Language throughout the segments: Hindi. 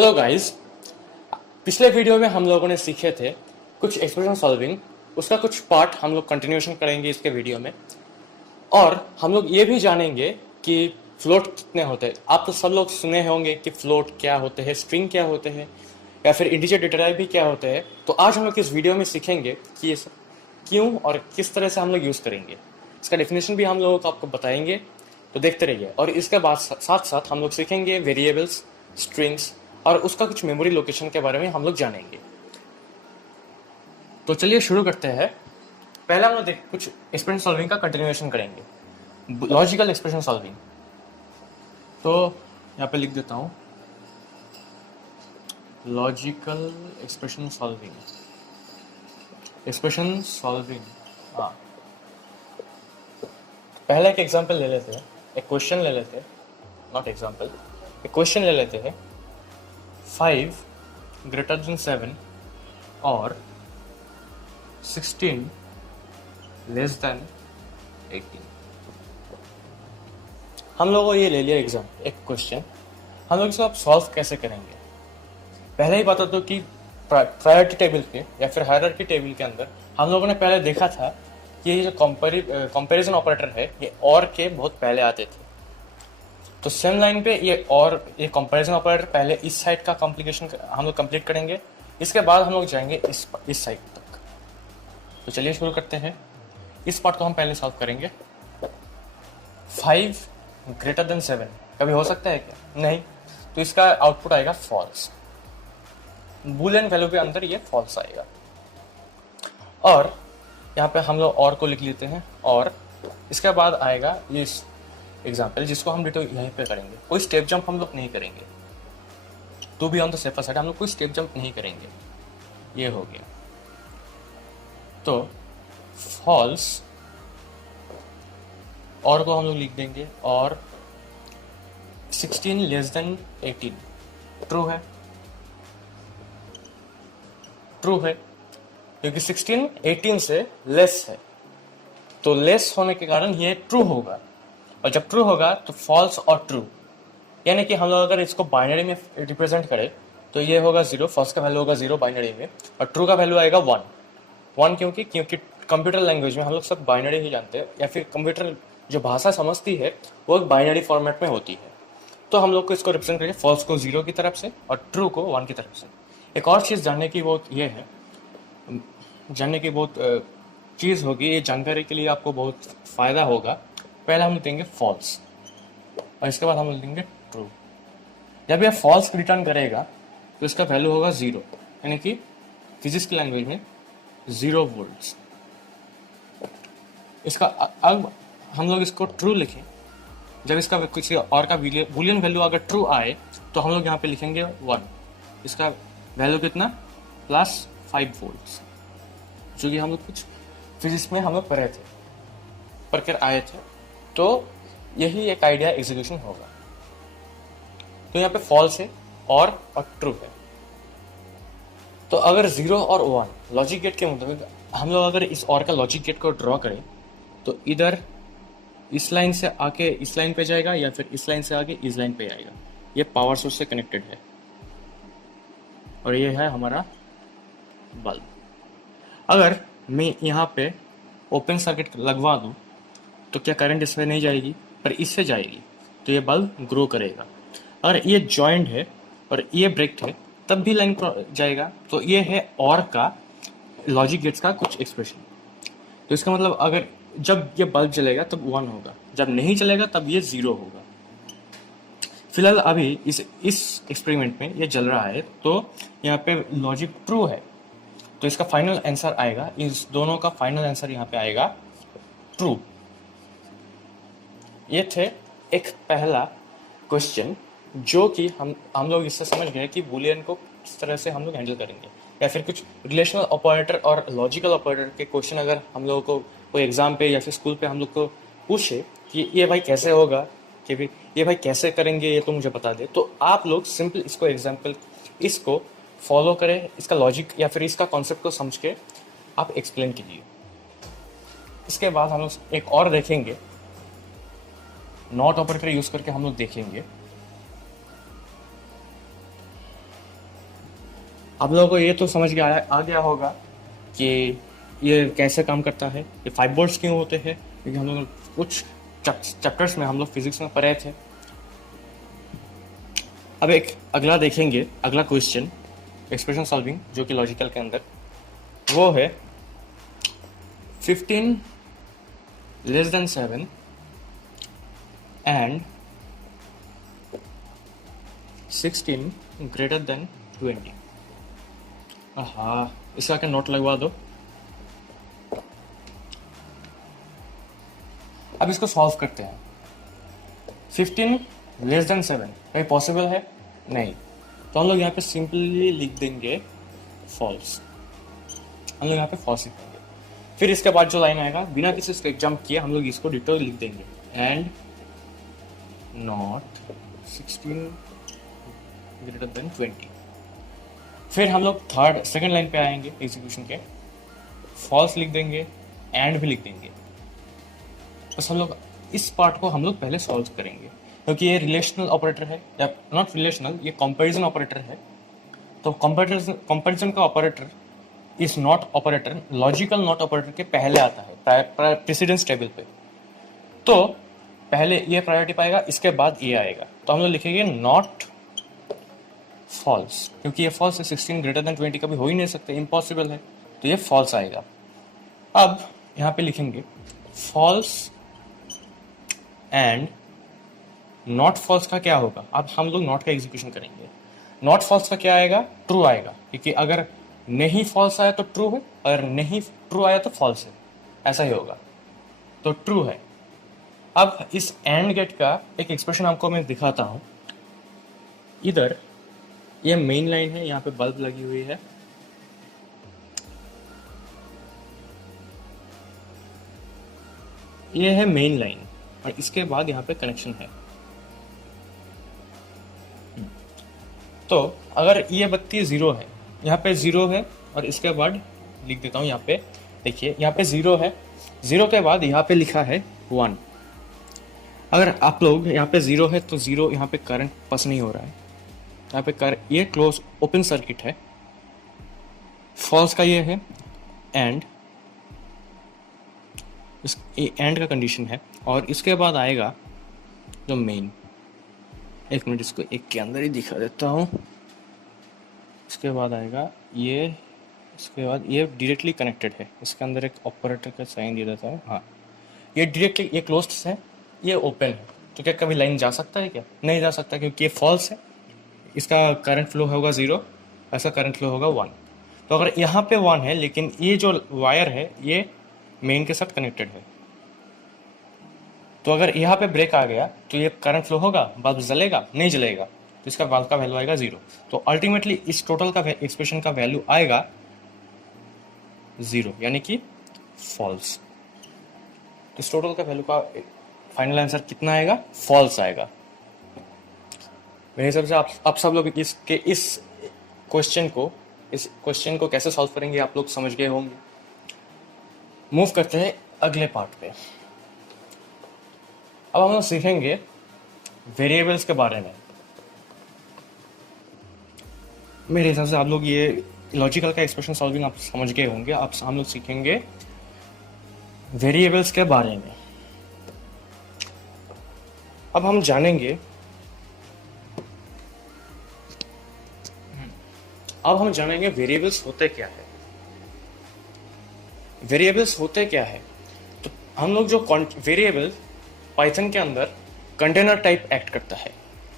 Hello guys. पिछले वीडियो में हम लोगों ने सीखे थे कुछ एक्सप्रेशन सॉल्विंग, उसका कुछ पार्ट हम लोग कंटिन्यूशन करेंगे इसके वीडियो में। और हम लोग ये भी जानेंगे कि फ्लोट कितने होते हैं। आप तो सब लोग सुने होंगे कि फ्लोट क्या होते हैं, स्ट्रिंग क्या होते हैं, या फिर इंटीजर डेटा टाइप भी क्या होते हैं। तो आज हम लोग इस वीडियो में सीखेंगे कि ये सब क्यों और किस तरह से हम लोग यूज़ करेंगे। इसका डेफिनेशन भी हम लोगों को आपको बताएंगे, तो देखते रहिए। और इसके बाद साथ साथ हम लोग सीखेंगे वेरिएबल्स, स्ट्रिंग्स और उसका कुछ मेमोरी लोकेशन के बारे में हम लोग जानेंगे। तो चलिए शुरू करते हैं। पहले हम लोग कुछ एक्सप्रेशन सॉल्विंग का कंटिन्यूएशन करेंगे, लॉजिकल एक्सप्रेशन सॉल्विंग। तो यहाँ पे लिख देता हूँ logical expression solving. Expression solving, हाँ। पहले एक एग्जांपल ले लेते हैं, एक क्वेश्चन ले लेते हैं, नॉट एग्जांपल, एक क्वेश्चन ले लेते हैं। 5 greater than 7 और 16 less than 18। हम लोगों को ये ले लिया एग्जाम, एक क्वेश्चन। हम लोग इसको आप सॉल्व कैसे करेंगे। पहले ही बता दो कि प्रायोरिटी टेबल के या फिर हायरार्की टेबल के अंदर हम लोगों ने पहले देखा था कि ये जो कंपैरिजन ऑपरेटर है ये और के बहुत पहले आते थे। तो सेम लाइन पे ये कंपैरिजन ऑपरेटर पहले इस साइड का कॉम्प्लिकेशन हम लोग कंप्लीट करेंगे, इसके बाद हम लोग जाएंगे इस साइड तक। तो चलिए शुरू करते हैं। इस पार्ट को हम पहले सॉल्व करेंगे। 5 greater than 7 कभी हो सकता है क्या? नहीं। तो इसका आउटपुट आएगा फॉल्स। बूलियन वैल्यू के अंदर ये फॉल्स आएगा। और यहाँ पे हम लोग और को लिख लेते हैं, और इसके बाद आएगा इस एग्जाम्पल जिसको हम डिटो यहीं पे करेंगे। कोई स्टेप जंप हम लोग नहीं करेंगे, to be on the safer side हम लोग कोई स्टेप जंप नहीं करेंगे। ये हो गया। तो फॉल्स और को हम लोग लिख देंगे, और 16 लेस देन 18 ट्रू है। ट्रू है क्योंकि 16 18 से लेस है, तो लेस होने के कारण ये ट्रू होगा। और जब ट्रू होगा तो फॉल्स और ट्रू, यानी कि हम लोग अगर इसको बाइनरी में रिप्रेजेंट करें तो ये होगा 0, फॉल्स का वैल्यू होगा 0 बाइनरी में, और ट्रू का वैल्यू आएगा 1। क्योंकि कंप्यूटर लैंग्वेज में हम लोग सब बाइनरी ही जानते हैं, या फिर कंप्यूटर जो भाषा समझती है वो एक बाइनरी फॉर्मेट में होती है। तो हम लोग को इसको रिप्रेजेंट करेंगे फॉल्स को 0 की तरफ से और ट्रू को 1 की तरफ से। एक और चीज़ जानने की बहुत चीज़ होगी, ये जानकारी के लिए आपको बहुत फ़ायदा होगा। पहले हम देंगे फॉल्स और इसके बाद हम देंगे ट्रू। जब यह फॉल्स रिटर्न करेगा तो इसका वैल्यू होगा 0, यानी कि फिजिक्स की लैंग्वेज में 0 वोल्ट्स। इसका अब हम लोग इसको ट्रू लिखें। जब इसका किसी और का बूलियन वैल्यू अगर ट्रू आए तो हम लोग यहाँ पे लिखेंगे 1। इसका वैल्यू कितना? +5 वोल्ट्स, जो कि हम लोग कुछ फिजिक्स में हम लोग पढ़ कर आए थे। तो यही एक आइडिया एग्जीक्यूशन होगा। तो यहाँ पे फॉल्स है और ट्रू है। तो अगर 0 और 1 लॉजिक गेट के मुताबिक हम लोग अगर इस और का लॉजिक गेट को ड्रॉ करें तो इधर इस लाइन से आके इस लाइन पे जाएगा, या फिर इस लाइन से आके इस लाइन पे आएगा। ये पावर सोर्स से कनेक्टेड है और ये है हमारा बल्ब। अगर मैं यहाँ पे ओपन सर्किट लगवा दूँ तो क्या करंट इसमें नहीं जाएगी, पर इससे जाएगी, तो ये बल्ब ग्रो करेगा। अगर ये जॉइंट है और ये ब्रेक्ड है तब भी लाइन जाएगा। तो ये है और का लॉजिक गेट्स का कुछ एक्सप्रेशन। तो इसका मतलब अगर जब ये बल्ब जलेगा तब 1 होगा, जब नहीं चलेगा तब ये 0 होगा। फिलहाल अभी इस एक्सपेरिमेंट में ये जल रहा है, तो यहाँ पे लॉजिक ट्रू है, तो इसका फाइनल आंसर आएगा, इस दोनों का फाइनल आंसर यहाँ पे आएगा ट्रू। ये थे एक पहला क्वेश्चन, जो कि हम लोग इससे समझ गए कि बूलियन को किस तरह से हम लोग हैंडल करेंगे। या फिर कुछ रिलेशनल ऑपरेटर और लॉजिकल ऑपरेटर के क्वेश्चन अगर हम लोगों को कोई एग्जाम पे या फिर स्कूल पे हम लोग को पूछे कि ये भाई कैसे होगा, कि फिर ये भाई कैसे करेंगे, ये तो मुझे बता दे, तो आप लोग सिंपल इसको फॉलो करें, इसका लॉजिक या फिर इसका कॉन्सेप्ट को समझ के आप एक्सप्लेन कीजिए। इसके बाद हम लोग एक और देखेंगे, नॉट ऑपरेटर यूज करके हम लोग देखेंगे आप लोगों को ये तो समझ आ गया होगा कि ये कैसे काम करता है, ये 5 बोल्ट्स क्यों होते हैं, क्योंकि हम लोग कुछ चैप्टर्स में हम लोग फिजिक्स में पढ़े थे। अब एक अगला देखेंगे, अगला क्वेश्चन एक्सप्रेशन सॉल्विंग जो कि लॉजिकल के अंदर, वो है 15 less than 7 and 16 greater than 20। हाँ, इसका क्या नोट लगवा दो। अब इसको सॉल्व करते हैं। 15 लेस देन 7 कहीं पॉसिबल है? नहीं, तो हम लोग यहाँ पे सिंपली लिख देंगे फॉल्स। हम लोग यहाँ पे फॉल्स लिख देंगे। फिर इसके बाद जो लाइन आएगा, बिना किसी स्टेप जंप किए हम लोग इसको डिटो लिख देंगे, एंड नॉट 16 ग्रेटर देन 20। फिर हम लोग सेकंड लाइन पे आएंगे एग्जीक्यूशन के, फॉल्स लिख देंगे, एंड भी लिख देंगे। बस हम लोग इस पार्ट को हम लोग पहले सॉल्व करेंगे, क्योंकि ये रिलेशनल ऑपरेटर है, या नॉट रिलेशनल, ये कंपैरिजन ऑपरेटर है। तो कंपैरिजन का ऑपरेटर इस not operator, logical not operator के पहले आता है प्रेसिडेंस टेबल पे। तो पहले ये प्रायोरिटी पाएगा, इसके बाद ये आएगा। तो हम लोग लिखेंगे नॉट फॉल्स, क्योंकि ये फॉल्स है, 16 ग्रेटर देन 20 कभी हो ही नहीं सकते, इम्पॉसिबल है, तो ये फॉल्स आएगा। अब यहाँ पे लिखेंगे फॉल्स एंड नॉट फॉल्स का क्या होगा। अब हम लोग नॉट का एग्जीक्यूशन करेंगे। नॉट फॉल्स का क्या आएगा? ट्रू आएगा, क्योंकि अगर नहीं फॉल्स आया तो ट्रू है, अगर नहीं ट्रू आया तो फॉल्स है, ऐसा ही होगा, तो ट्रू है। अब इस एंड गेट का एक एक्सप्रेशन आपको मैं दिखाता हूं। इधर ये मेन लाइन है, यहाँ पे बल्ब लगी हुई है, ये है मेन लाइन, और इसके बाद यहाँ पे कनेक्शन है। तो अगर ये बत्ती 0 है, यहाँ पे 0 है, और इसके बाद लिख देता हूँ यहाँ पे, देखिए यहाँ पे 0 है, 0 के बाद यहाँ पे लिखा है 1। अगर आप लोग यहाँ पे 0 है तो 0 यहाँ पे करंट पास नहीं हो रहा है, यहाँ पे ये क्लोज ओपन सर्किट है। फॉल्स का ये है एंड, इस एंड का कंडीशन है, और इसके बाद आएगा जो मेन। एक मिनट, इसको एक के अंदर ही दिखा देता हूँ। इसके बाद आएगा ये, इसके बाद ये डायरेक्टली कनेक्टेड है, इसके अंदर एक ऑपरेटर का साइन दिया जाता है। हाँ, ये डायरेक्टली, ये क्लोज्ड है, ये ओपन है, तो क्या कभी लाइन जा सकता है? क्या नहीं जा सकता, क्योंकि ये फॉल्स है। इसका करंट फ्लो होगा 0, ऐसा करंट फ्लो होगा 1। तो अगर यहाँ पे 1 है, लेकिन ये जो वायर है ये मेन के साथ कनेक्टेड है, तो अगर यहाँ पे ब्रेक आ गया तो ये करंट फ्लो होगा, बल्ब जलेगा? नहीं जलेगा, तो इसका बल्ब का वैल्यू आएगा 0। तो अल्टीमेटली इस टोटल का एक्सप्रेशन का वैल्यू आएगा 0, यानी कि फॉल्स। इस टोटल का वैल्यू का फाइनल आंसर कितना आएगा? फॉल्स आएगा। मेरे हिसाब से आप सब लोग इस क्वेश्चन को कैसे सॉल्व करेंगे आप लोग समझ गए होंगे। मूव करते हैं अगले पार्ट पे। अब हम लोग सीखेंगे वेरिएबल्स के बारे में। मेरे हिसाब से आप लोग ये लॉजिकल का एक्सप्रेशन सॉल्विंग आप समझ गए होंगे। अब हम लोग सीखेंगे वेरिएबल्स के बारे में। अब हम जानेंगे वेरिएबल्स होते क्या है। वेरिएबल्स होते क्या है, तो हम लोग जो वेरिएबल पाइथन के अंदर कंटेनर टाइप एक्ट करता है।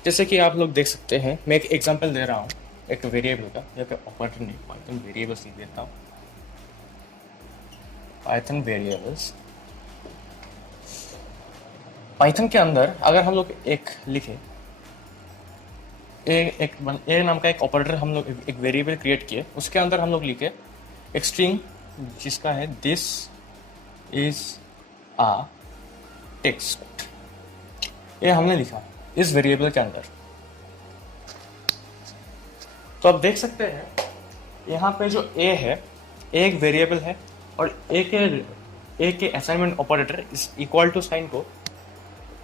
जैसे कि आप लोग देख सकते हैं, मैं एक एग्जांपल दे रहा हूँ एक वेरिएबल का, यहाँ पे ऑपरेटर नहीं, पाइथन वेरिएबल्स लिख देता हूँ। पाइथन वेरिएबल्स, पाइथन के अंदर अगर हम लोग एक लिखे, ए नाम का एक ऑपरेटर हम लोग एक वेरिएबल क्रिएट किए, उसके अंदर हम लोग लिखे एक स्ट्रिंग जिसका है दिस इज आ टेक्स्ट। ये हमने लिखा इस वेरिएबल के अंदर। तो आप देख सकते हैं यहाँ पे जो ए है, ए एक वेरिएबल है, और ए के असाइनमेंट ऑपरेटर इस इक्वल टू साइन को,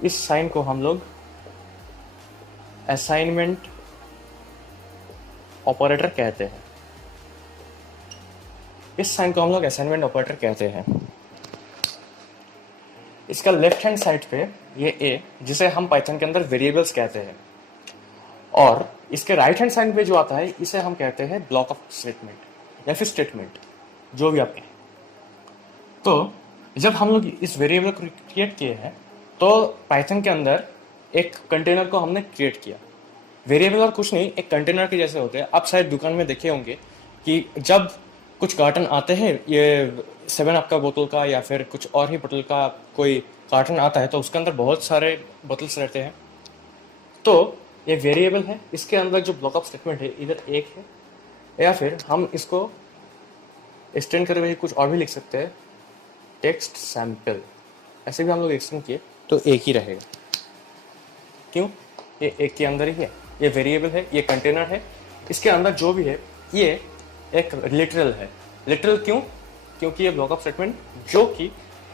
इस साइन को हम लोग असाइनमेंट ऑपरेटर कहते हैं। इस साइन को हम लोग असाइनमेंट ऑपरेटर कहते हैं। इसका लेफ्ट हैंड साइड पे ये ए, जिसे हम पाइथन के अंदर वेरिएबल्स कहते हैं, और इसके राइट हैंड साइड पे जो आता है इसे हम कहते हैं ब्लॉक ऑफ स्टेटमेंट या फिर स्टेटमेंट, जो भी आप कहें। तो जब हम लोग इस वेरिएबल को क्रिएट किए हैं तो पाइथन के अंदर एक कंटेनर को हमने क्रिएट किया। वेरिएबल और कुछ नहीं, एक कंटेनर के जैसे होते हैं। आप शायद दुकान में देखे होंगे कि जब कुछ कार्टन आते हैं, ये 7 अप का बोतल का या फिर कुछ और ही बोतल का कोई कार्टन आता है, तो उसके अंदर बहुत सारे बोतल्स रहते हैं। तो ये वेरिएबल है, इसके अंदर जो ब्लॉक ऑफ स्टेटमेंट है इधर एक है, या फिर हम इसको एक्सटेंड करके हुए कुछ और भी लिख सकते हैं, टेक्स्ट सैम्पल, ऐसे भी हम लोग एक्सटेंड किए तो एक ही रहेगा। क्यों? ये एक के अंदर ही है, ये वेरिएबल है, ये कंटेनर है, इसके अंदर जो भी है ये एक लिटरल है। लिटरल क्यों? क्योंकि ये ब्लॉक ऑफ स्टेटमेंट जो कि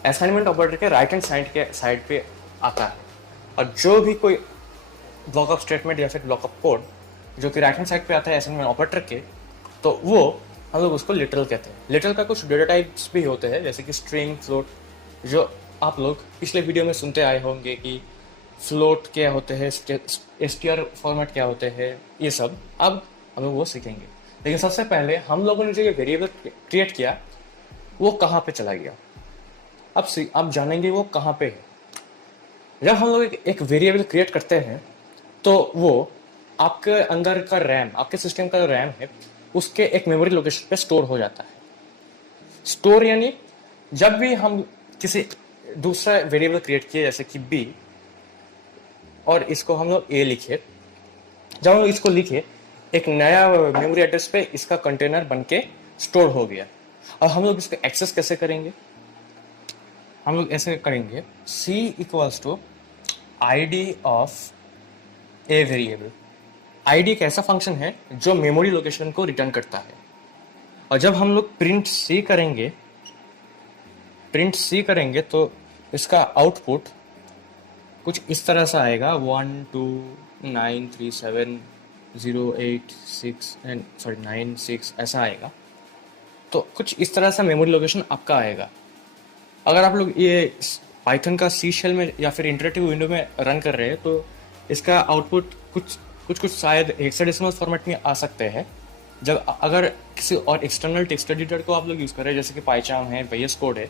असाइनमेंट ऑपरेटर के राइट हैंड साइड पे आता है, और जो भी कोई ब्लॉक ऑफ स्टेटमेंट या फिर ब्लॉक ऑफ कोड जो कि राइट हैंड साइड पे आता है असाइनमेंट ऑपरेटर के, तो वो हम लोग उसको लिटरल कहते हैं। लिटरल का कुछ डेटा टाइप्स भी होते हैं, जैसे कि स्ट्रिंग, फ्लोट, जो आप लोग पिछले वीडियो में सुनते आए होंगे कि फ्लोट क्या होते हैं, str फॉर्मेट क्या होते हैं, ये सब अब हम लोग वो सीखेंगे। लेकिन सबसे पहले हम लोगों ने जो ये वेरिएबल क्रिएट किया वो कहाँ पे चला गया, अब जानेंगे वो कहाँ पे है। जब हम लोग एक वेरिएबल क्रिएट करते हैं तो वो आपके अंदर का रैम, आपके सिस्टम का रैम है, उसके एक मेमोरी लोकेशन पे स्टोर हो जाता है। स्टोर यानी जब भी हम किसी दूसरा वेरिएबल क्रिएट किए, जैसे कि बी, और इसको हम लोग ए लिखे, जब हम लोग इसको लिखे एक नया मेमोरी एड्रेस पे इसका कंटेनर बन के स्टोर हो गया। और हम लोग इसको एक्सेस कैसे करेंगे? हम लोग ऐसे करेंगे, c equals to id of a variable. id एक ऐसा फंक्शन है जो मेमोरी लोकेशन को रिटर्न करता है, और जब हम लोग प्रिंट c करेंगे तो इसका आउटपुट कुछ इस तरह से आएगा, 1 2 9 3 7 0 8 6 9 6 ऐसा आएगा। तो कुछ इस तरह से मेमोरी लोकेशन आपका आएगा। अगर आप लोग ये पाइथन का सी शेल में या फिर इंटरेक्टिव विंडो में रन कर रहे हैं तो इसका आउटपुट कुछ शायद हेक्साडेसिमल फॉर्मेट में आ सकते हैं। जब अगर किसी और एक्सटर्नल टेक्स्ट एडिटर को आप लोग यूज़ कर रहे हैं, जैसे कि पाइचार्म है, VS कोड है,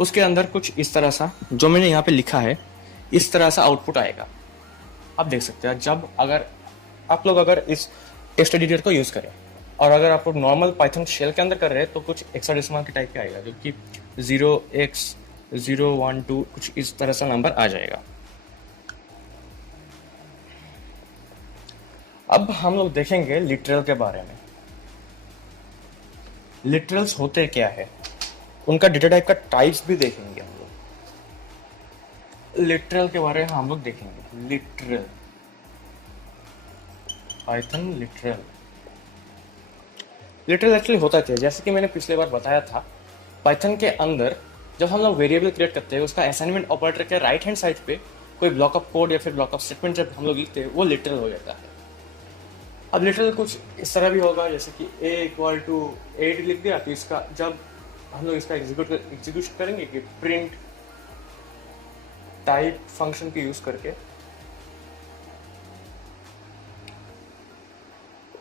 उसके अंदर कुछ इस तरह सा जो मैंने यहाँ पे लिखा है इस तरह सा आउटपुट आएगा। आप देख सकते हैं जब अगर आप लोग इस टेक्स्ट एडिटर को यूज़ करें, और अगर आप लोग नॉर्मल पाइथन शेल के अंदर कर रहे हैं तो कुछ हेक्साडेसिमल के टाइप का आएगा, जो कि 0x012 कुछ इस तरह सा नंबर आ जाएगा। अब हम लोग देखेंगे लिटरल के बारे में। लिटरल्स होते क्या है, उनका डेटा टाइप का टाइप्स भी देखेंगे हम लोग। लिटरल के बारे में हम लोग देखेंगे। लिटरल, पाइथन लिटरल एक्चुअली होता क्या है, जैसे कि मैंने पिछले बार बताया था, पाइथन के अंदर जब हम लोग वेरिएबल क्रिएट करते हैं उसका असाइनमेंट ऑपरेटर के राइट हैंड साइड पे कोई ब्लॉक ऑफ कोड या फिर ब्लॉक ऑफ स्टेटमेंट जब हम लोग लिखते हैं वो लिटरल हो जाता है। अब लिटरल कुछ इस तरह भी होगा, जैसे कि a इक्वल टू 8 लिख दिया, तो इसका जब हम लोग इसका एग्जीक्यूट करेंगे कि प्रिंट टाइप फंक्शन को यूज करके,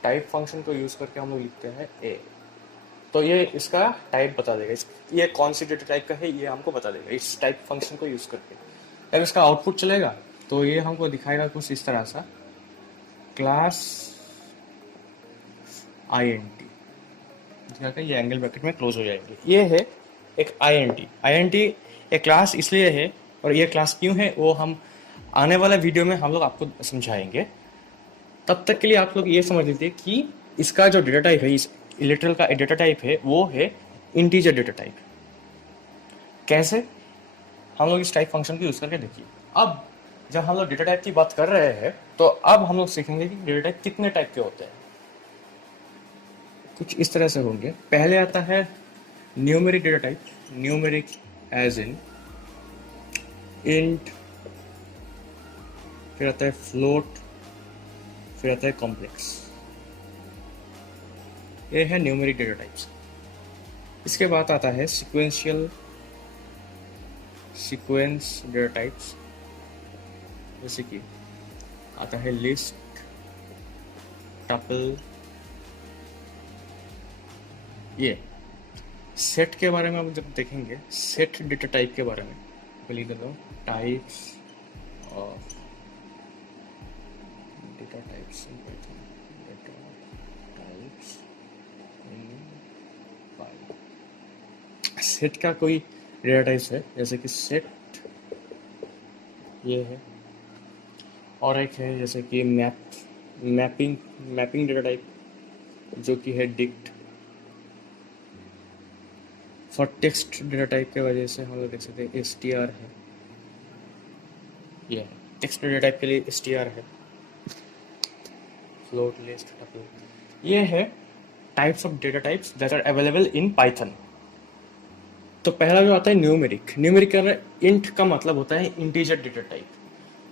टाइप फंक्शन को यूज करके हम लोग लिखते हैं a, तो ये इसका टाइप बता देगा, ये कौन सी डेटा टाइप का है ये हमको बता देगा इस टाइप फंक्शन को यूज करके। जब इसका आउटपुट चलेगा तो ये हमको दिखाएगा कुछ इस तरह सा, क्लास int दिखाकर ये एंगल ब्रैकेट में क्लोज हो जाएंगे। ये है एक int एक क्लास इसलिए है, और ये क्लास क्यों है वो हम आने वाला वीडियो में हम लोग आपको समझाएंगे। तब तक के लिए आप लोग ये समझ लीजिए कि इसका जो डेटा टाइप है, इस लिटरल का डेटा टाइप है, वो है इंटीजर डेटा टाइप। कैसे? हम लोग इस टाइप फंक्शन को यूज करके देखिए। अब जब हम लोग डेटा टाइप की बात कर रहे हैं तो अब हम लोग सीखेंगे कि डेटा टाइप कितने टाइप के होते हैं। कुछ इस तरह से होंगे। पहले आता है numeric data type, numeric as in int, फिर आता है फ्लोट, फिर आता है कॉम्प्लेक्स। ये है न्यूमेरिक डेटा टाइप्स। इसके बाद आता है सीक्वेंस डेटा टाइप्स, जैसे कि आता है लिस्ट, टपल। ये सेट के बारे में हम जब देखेंगे, सेट डेटा टाइप के बारे में लिख देता हूँ, types of data types in Python, data types in Python. Set का कोई डेटा टाइप्स है, जैसे कि सेट ये है, और एक है जैसे कि मैपिंग डेटा टाइप, जो कि है dict. For text data type के वजह से हम लोग देख सकते हैं str है, ये है टेक्स्ट डेटा टाइप के लिए str है, फ्लोट, लिस्ट, टपल। ये है types of data types that are available in Python. तो पहला जो आता है न्यूमेरिक के अंदर इंट का मतलब होता है इंटीजर डेटा टाइप।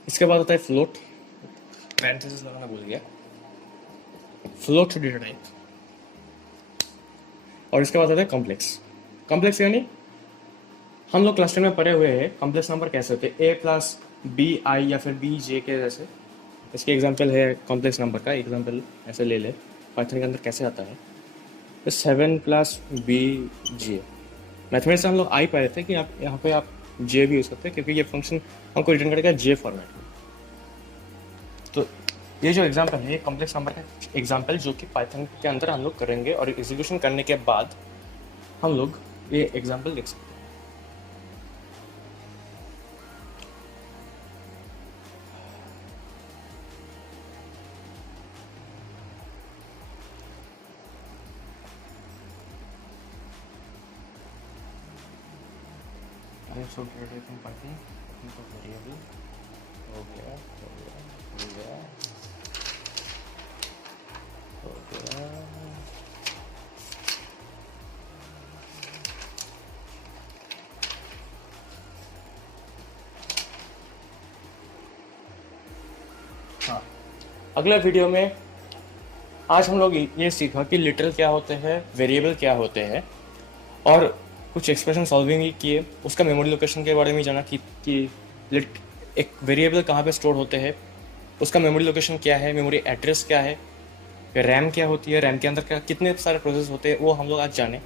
इसके बाद आता है फ्लोट, पैरेंथेसिस लगाना भूल गया, फ्लोट डेटा टाइप। और इसके बाद आता है कॉम्प्लेक्स यानी हम लोग क्लास 10 में पढ़े हुए हैं कॉम्प्लेक्स नंबर कैसे होते हैं, a प्लस बी आई या फिर बी जे के जैसे। इसके एग्जांपल है कॉम्प्लेक्स नंबर का एग्जांपल ऐसे ले ले, पाइथन के अंदर कैसे आता है। तो 7 प्लस बी जे, मैथमेटिक्स से हम लोग आई पाए थे कि आप यहाँ पे आप जे भी यूज़ करते हैं, क्योंकि ये फंक्शन हमको रिटर्न करेगा जे फॉर्मेट में। तो ये जो एग्जांपल है, ये कॉम्प्लेक्स नंबर का एग्जांपल जो कि पाइथन के अंदर हम लोग करेंगे, और एग्जीक्यूशन करने के बाद हम लोग ये एग्जांपल लिख सकते हैं। Types of data type in Python, इनका वेरिएबल हो गया। हाँ, अगले वीडियो में आज हम लोग ये सीखा कि लिटरल क्या होते हैं, वेरिएबल क्या होते हैं, और कुछ एक्सप्रेशन सॉल्विंग ही किए। उसका मेमोरी लोकेशन के बारे में जाना कि एक वेरिएबल कहाँ पे स्टोर होते हैं, उसका मेमोरी लोकेशन क्या है, मेमोरी एड्रेस क्या है, रैम क्या होती है, रैम के अंदर क्या कितने सारे प्रोसेस होते हैं, वो हम लोग आज जाने।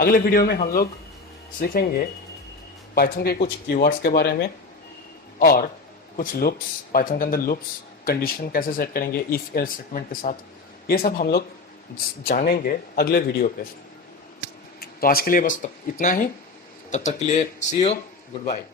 अगले वीडियो में हम लोग सीखेंगे पाइथन के कुछ कीवर्ड्स के बारे में, और कुछ लूप्स, पाइथन के अंदर लूप्स, कंडीशन कैसे सेट करेंगे इफ एल्स स्टेटमेंट के साथ। ये सब हम लोग जानेंगे अगले वीडियो पे। तो आज के लिए बस इतना ही, तब तक के लिए सी यू, गुड बाय।